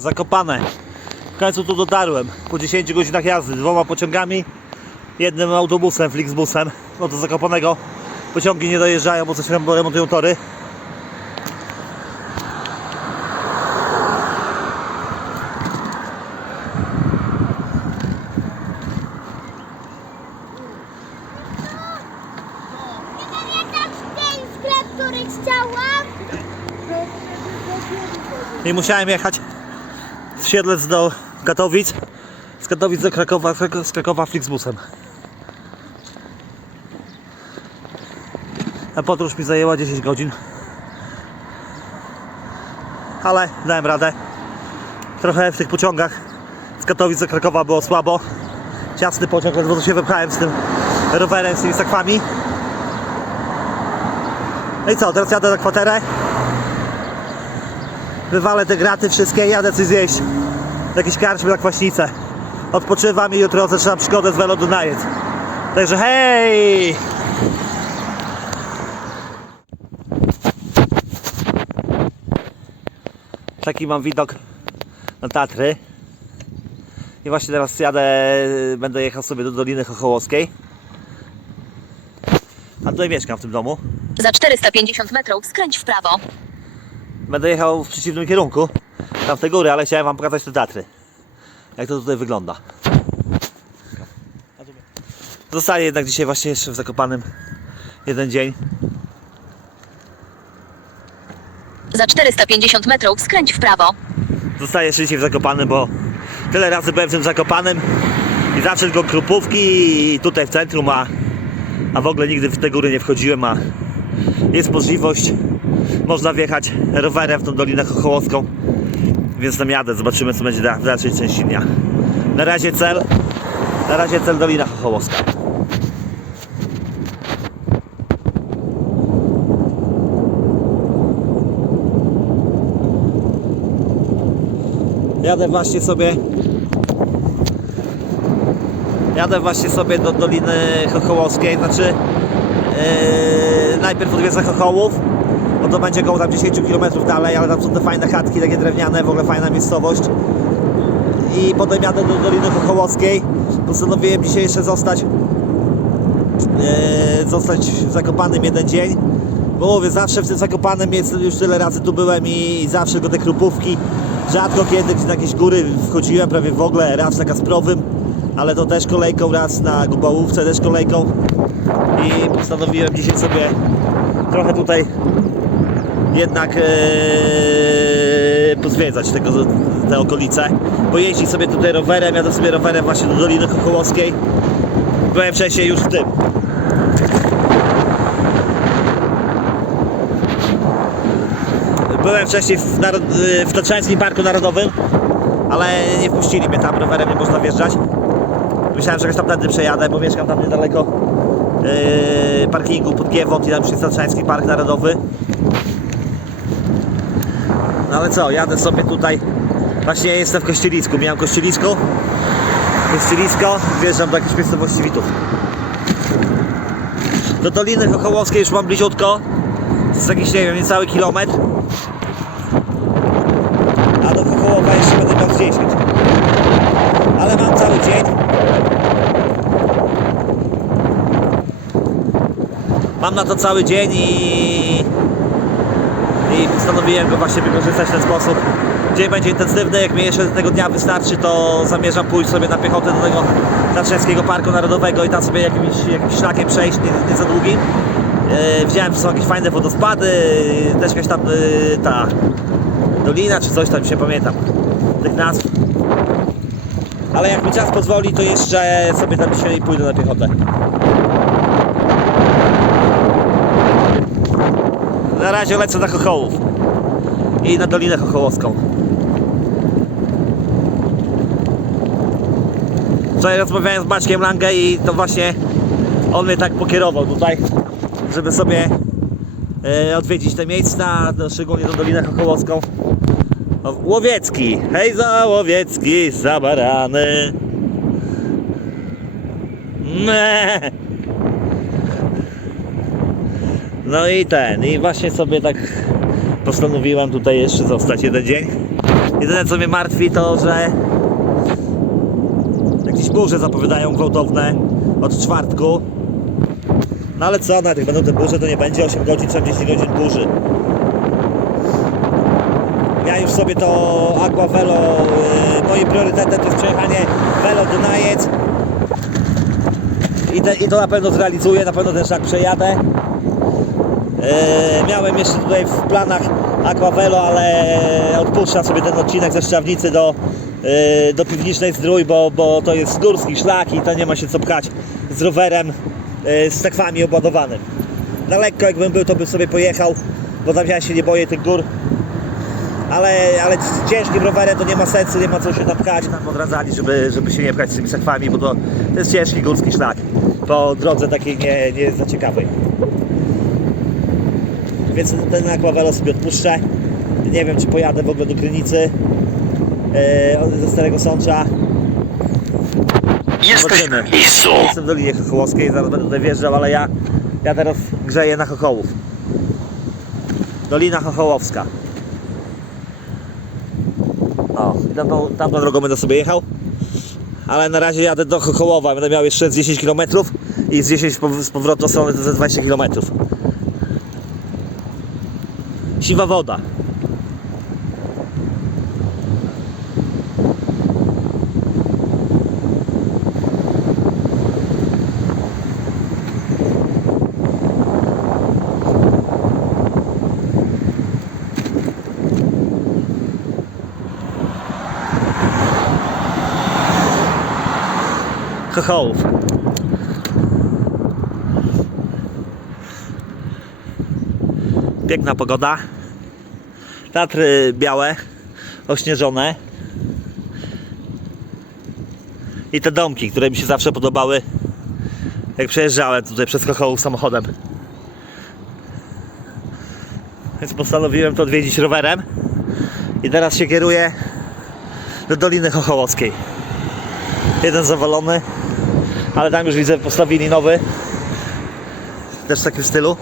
Zakopane. W końcu tu dotarłem. Po 10 godzinach jazdy, dwoma pociągami, jednym autobusem, Flixbusem. No do Zakopanego pociągi nie dojeżdżają, bo coś tam remontują tory. I musiałem jechać Siedlec do Katowic, z Katowic do Krakowa, z Krakowa Flixbusem. A podróż mi zajęła 10 godzin. Ale dałem radę. Trochę w tych pociągach z Katowic do Krakowa było słabo. Ciasny pociąg, ledwo się wypchałem z tym rowerem, z tymi sakwami. No i co, teraz jadę na kwaterę. Wywalę te graty wszystkie i jadę coś zjeść. W Jakieś karczmy na kwaśnicę. Odpoczywam i jutro zaczynam przygodę z Velo Dunajec. Także hej! Taki mam widok na Tatry. I właśnie teraz jadę, będę jechał sobie do Doliny Chochołowskiej. A tutaj mieszkam w tym domu. Za 450 metrów skręć w prawo. Będę jechał w przeciwnym kierunku, tam w te góry, ale chciałem Wam pokazać te Tatry. Jak to tutaj wygląda. Zostaję jednak dzisiaj właśnie jeszcze w Zakopanym jeden dzień. Za 450 metrów skręć w prawo. Zostaję jeszcze dzisiaj w Zakopanym, bo tyle razy byłem w tym Zakopanym i zawsze tylko Krupówki i tutaj w centrum, a, a w ogóle nigdy w te góry nie wchodziłem, a jest możliwość, można wjechać rowerem w tą Dolinę Chochołowską, więc tam jadę, zobaczymy co będzie w dalszej części dnia. Na razie cel, na razie cel Dolina Chochołowska. Jadę właśnie sobie Jadę właśnie sobie do Doliny Chochołowskiej, znaczy yy, najpierw odwiedzę Chochołów, to będzie około tam 10 km dalej, ale tam są te fajne chatki, takie drewniane, w ogóle fajna miejscowość. I potem jadę do Doliny Chochołowskiej. Postanowiłem dzisiaj jeszcze zostać yy, zostać w Zakopanym jeden dzień. Bo mówię, zawsze w tym Zakopanem jest, już tyle razy tu byłem i, zawsze tylko te krupówki. Rzadko kiedy na jakieś góry wchodziłem, prawie w ogóle, raz na Kasprowym, ale to też kolejką, raz na Gubałówce też kolejką. I postanowiłem dzisiaj sobie trochę tutaj jednak ee, pozwiedzać tego, te okolice. Pojeździć sobie tutaj rowerem, jadę sobie rowerem właśnie do Doliny Chochołowskiej. Byłem wcześniej już w tym, Byłem wcześniej w, Narod- y, w Parku Narodowym, ale nie wpuścili mnie tam, rowerem nie można wjeżdżać. Myślałem, że jakoś tam tędy przejadę, bo mieszkam tam niedaleko yy, parkingu pod Giewont i tam jest Tatrzański Park Narodowy. No ale co, jadę sobie tutaj, właśnie jestem w Kościelisku, miałem Kościelisko, Kościelisko, wjeżdżam do jakiejś miejscowości Witów. Do Doliny Chochołowskiej już mam bliziutko, to jest jakiś, nie wiem, niecały kilometr. A do Chochołowa jeszcze będę miał 10. Ale mam cały dzień. Mam na to cały dzień i, i postanowiłem go właśnie wykorzystać w ten sposób. Dzień będzie intensywny, jak mi jeszcze tego dnia wystarczy, to zamierzam pójść sobie na piechotę do tego Tatrzańskiego Parku Narodowego i tam sobie jakimś, jakimś szlakiem przejść, nie, nie za długim. E, widziałem, że są jakieś fajne wodospady, też jakaś tam e, ta dolina czy coś tam, nie pamiętam tych nazw. Ale jak mi czas pozwoli, to jeszcze sobie tam dzisiaj pójdę na piechotę. Na razie lecę na Chochołów i na Dolinę Chochołowską. Wczoraj rozmawiałem z Maćkiem Lange i to właśnie on mnie tak pokierował tutaj, żeby sobie e, odwiedzić te miejsca, no, szczególnie tą Dolinę Chochołowską. Łowiecki, hej za Łowiecki, za barany. Me. No i ten, i właśnie sobie tak postanowiłem tutaj jeszcze zostać jeden dzień. Jedyne co mnie martwi to, że jakieś burze zapowiadają gwałtowne od czwartku. No ale co, na tych będą te burze, to nie będzie 8 godzin, 40 godzin burzy. Ja już sobie to Aqua Velo, yy, moim priorytetem to jest przejechanie Velo Dunajec. I, te, I to na pewno zrealizuję, na pewno ten szlak przejadę. Yy, miałem jeszcze tutaj w planach Aquavelo, ale odpuszczam sobie ten odcinek ze Szczawnicy do, yy, do Piwnicznej Zdrój, bo, bo to jest górski szlak i to nie ma się co pchać z rowerem yy, z takwami obładowanym. Na lekko jakbym był, to bym sobie pojechał, bo tam ja się nie boję tych gór. Ale, ale z ciężkim rowerem to nie ma sensu, nie ma co się tam pchać. Nam odradzali, żeby, żeby się nie pchać z tymi sakwami, bo to, to jest ciężki górski szlak. Po drodze takiej nie, nie jest za ciekawej. Więc ten Aquavelo sobie odpuszczę. Nie wiem, czy pojadę w ogóle do Krynicy e, ze Starego Sącza. Jesteśmy w miejscu. Jestem w Dolinie Chochołowskiej, zaraz będę tutaj wjeżdżał, ale ja, ja teraz grzeję na Chochołów. Dolina Chochołowska. O, i tamtą, tamtą drogą będę sobie jechał. Ale na razie jadę do Chochołowa, będę miał jeszcze z 10 km i z 10 pow- z powrotną stronę to ze 20 km. Siwa woda. Chochołów. Piękna pogoda. Tatry białe, ośnieżone. I te domki, które mi się zawsze podobały, jak przejeżdżałem tutaj przez Chochołów samochodem. Więc postanowiłem to odwiedzić rowerem. I teraz się kieruję do Doliny Chochołowskiej. Jeden zawalony, ale tam już widzę postawili nowy. Też w takim stylu.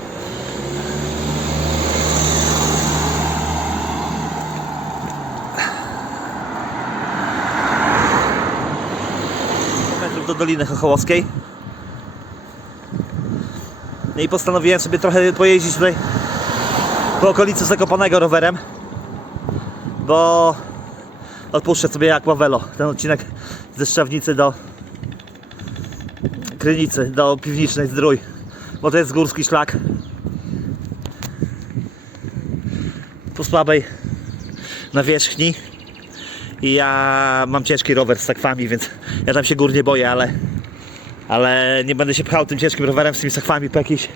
metrów do Doliny Chochołowskiej. No I postanowiłem sobie trochę pojeździć tutaj po okolicy Zakopanego rowerem, bo odpuszczę sobie Aquavelo, ten odcinek ze Szczawnicy do Krynicy, do Piwnicznej Zdrój, bo to jest górski szlak po słabej nawierzchni i ja mam ciężki rower z sakwami, więc ja tam się gór nie boję, ale ale nie będę się pchał tym ciężkim rowerem z tymi sakwami po jakiś,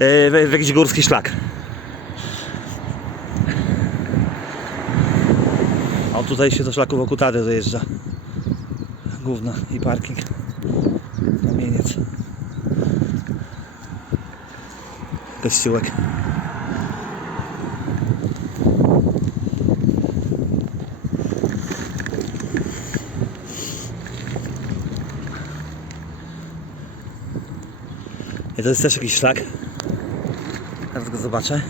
w, w jakiś górski szlak. O tutaj się do szlaku wokół Tady dojeżdża. Główna i parking. Kamieniec. Kościółek. To jest też jakiś szlak. Teraz go zobaczę.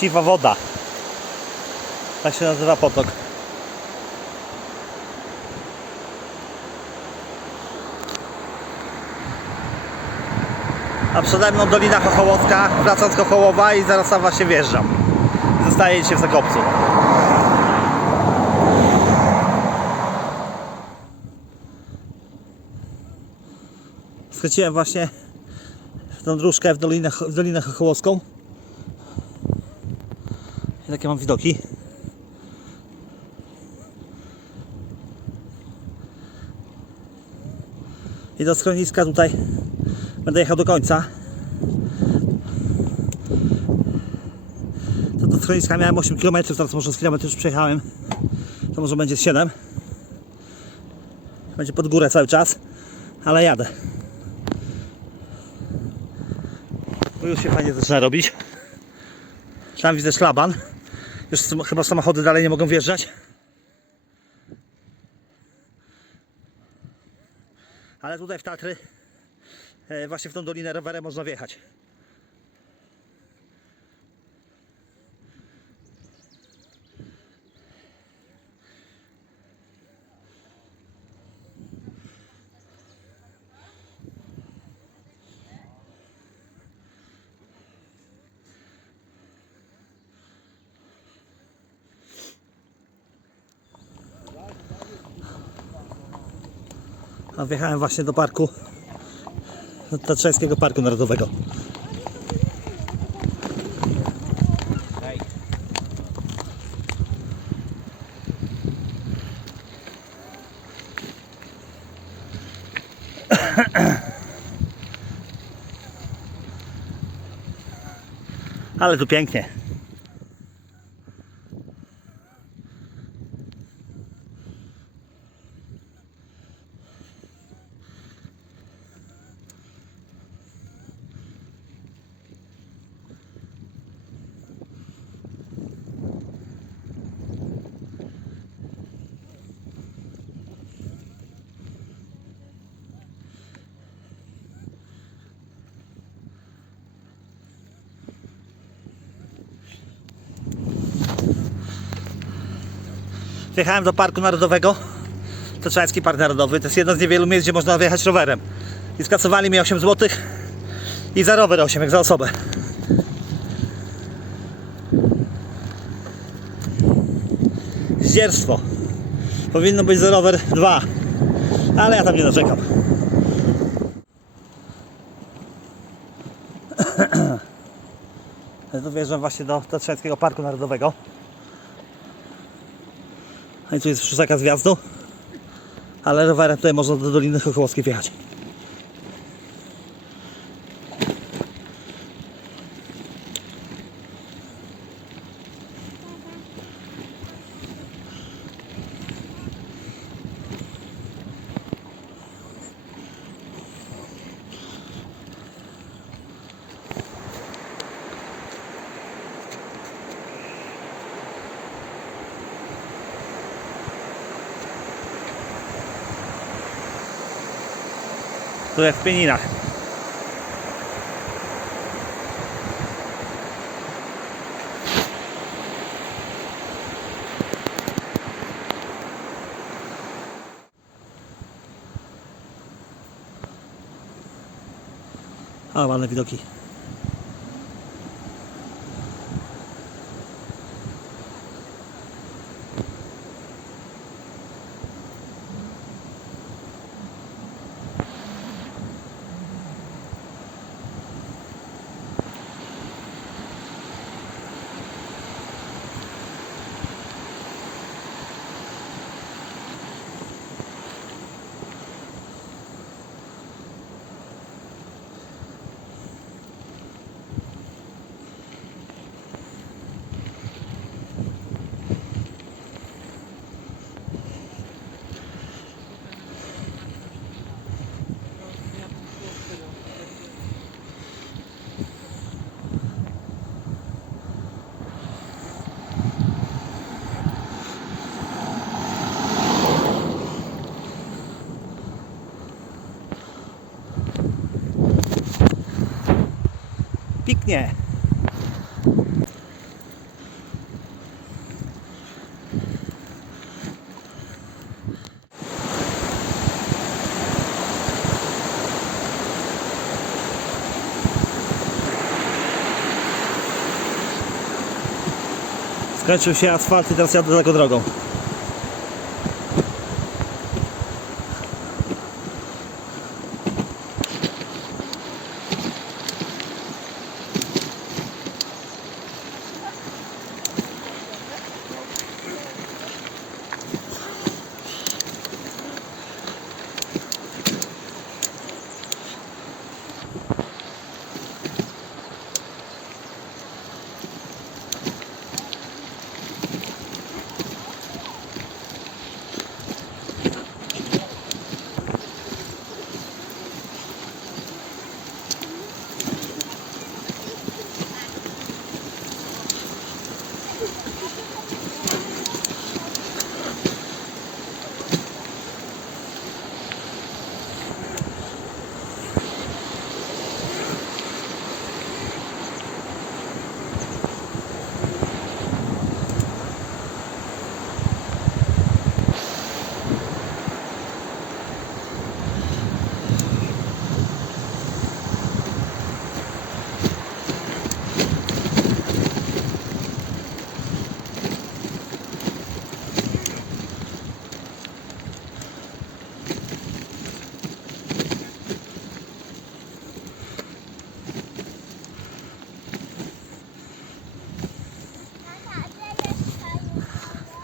Siwa woda. Tak się nazywa potok. A przede mną Dolina Chochołowska, wracam z Chochołowa i zaraz właśnie wjeżdżam. Zostaje się w Zakopcu. Skręciłem właśnie tą dróżkę w Dolinę, w Dolinę Chochołowską. I takie mam widoki. I do schroniska tutaj będę jechał do końca. To do schroniska miałem 8 km, teraz może z km już przejechałem. To może będzie z 7. Będzie pod górę cały czas, ale jadę. Bo już się fajnie zaczyna robić. Tam widzę szlaban. Już chyba samochody dalej nie mogą wjeżdżać. Ale tutaj w Tatry e, właśnie w tą dolinę rowerem można wjechać. A wjechałem właśnie do parku, do Tatrzańskiego Parku Narodowego. Ale tu pięknie. Wjechałem do Parku Narodowego. Tatrzański Park Narodowy. To jest jedno z niewielu miejsc, gdzie można wjechać rowerem. I skasowali mi 8 zł i za rower 8, jak za osobę. Zdzierstwo. Powinno być za rower 2. Ale ja tam nie narzekam. Tu wjeżdżam właśnie do Tatrzańskiego Parku Narodowego. No i tu jest szóstka z wjazdu. Ale rowerem tutaj można do Doliny Chochołowskiej wjechać. Tutaj w Pieninach. A, ładne widoki. Piknie. Skończył się asfalt i teraz jadę taką drogą.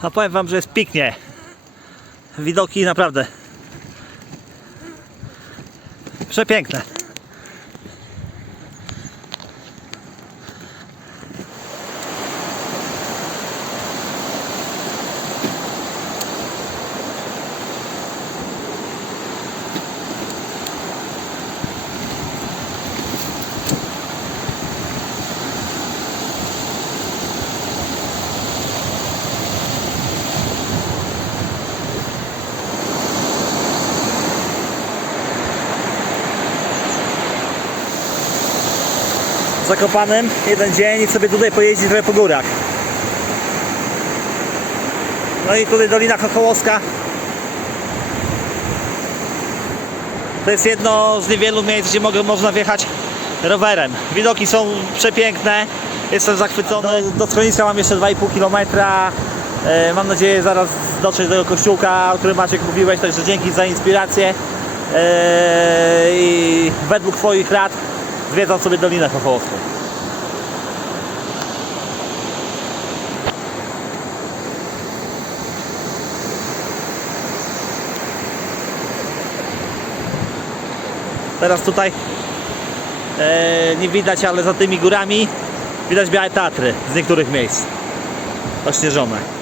A powiem wam, że jest pięknie. Widoki naprawdę przepiękne. Zakopanem jeden dzień i sobie tutaj pojeździć trochę po górach. No i tutaj Dolina Chochołowska. To jest jedno z niewielu miejsc, gdzie mogę, można wjechać rowerem. Widoki są przepiękne. Jestem zachwycony. Do, do schroniska mam jeszcze 2,5 km. E, mam nadzieję zaraz dotrzeć do tego kościółka, o którym Maciek mówiłeś, także dzięki za inspirację. E, I według Twoich rad zwiedzam sobie Dolinę Chochołowską. Teraz tutaj e, nie widać, ale za tymi górami widać białe Tatry z niektórych miejsc. Ośnieżone.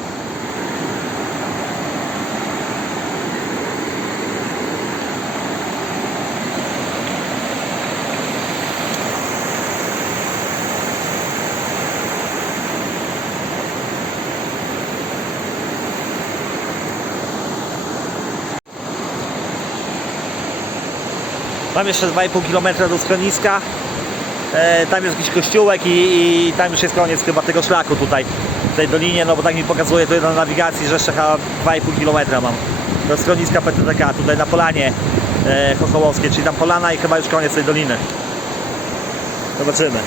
Mam jeszcze 2,5 km do schroniska. E, tam jest jakiś kościółek i, i tam już jest koniec chyba tego szlaku tutaj w tej dolinie, no bo tak mi pokazuje to na nawigacji, że jeszcze chyba 2,5 km mam do schroniska PTTK tutaj na polanie e, Chochołowskie, czyli tam polana i chyba już koniec tej doliny. Zobaczymy.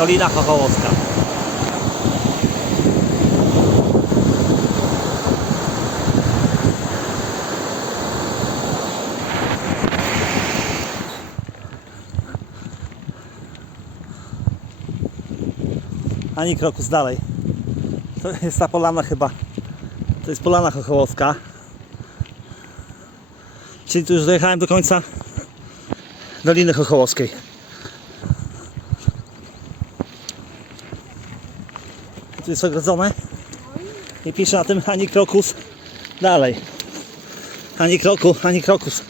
Dolina Chochołowska. Ani krokus dalej. To jest ta polana chyba. To jest polana chochołowska. Czyli tu już dojechałem do końca Doliny Chochołowskiej. Tu jest ogrodzone i pisze na tym ani krokus dalej. Ani kroku, ani krokus.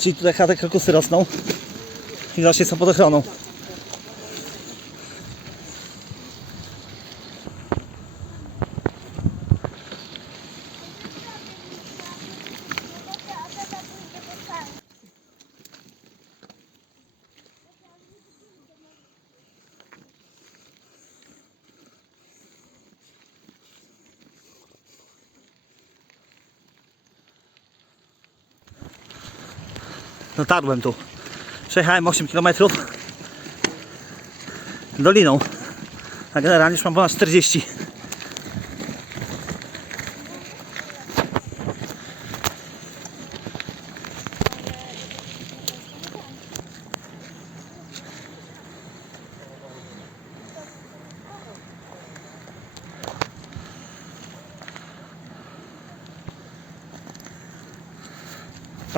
Czyli tutaj te krokusy rosną i właśnie są pod ochroną. Dotarłem tu. Przejechałem 8 km doliną. A generalnie już mam ponad 40.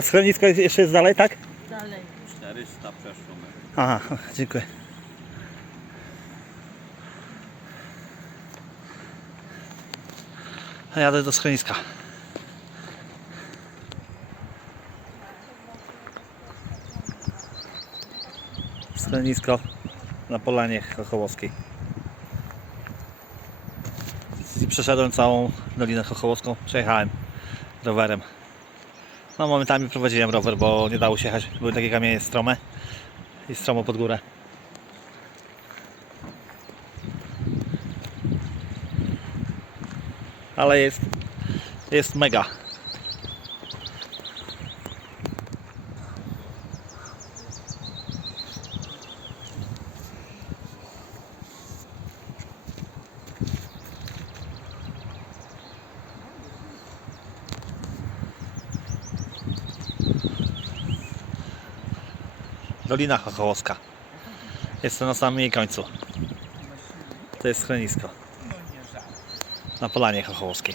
schronisko jest- jeszcze jest dalej, tak? 400 przeszło. Aha, dziękuję. A Jadę do schroniska. Schronisko na Polanie Chochołowskiej. I przeszedłem całą Dolinę Chochołowską. Przejechałem rowerem. No momentami prowadziłem rower, bo nie dało się jechać. Były takie kamienie strome i stromo pod górę. Ale jest Jest mega. Dolina Chochołowska. Jestem na samym jej końcu. To jest schronisko. Na Polanie Chochołowskiej.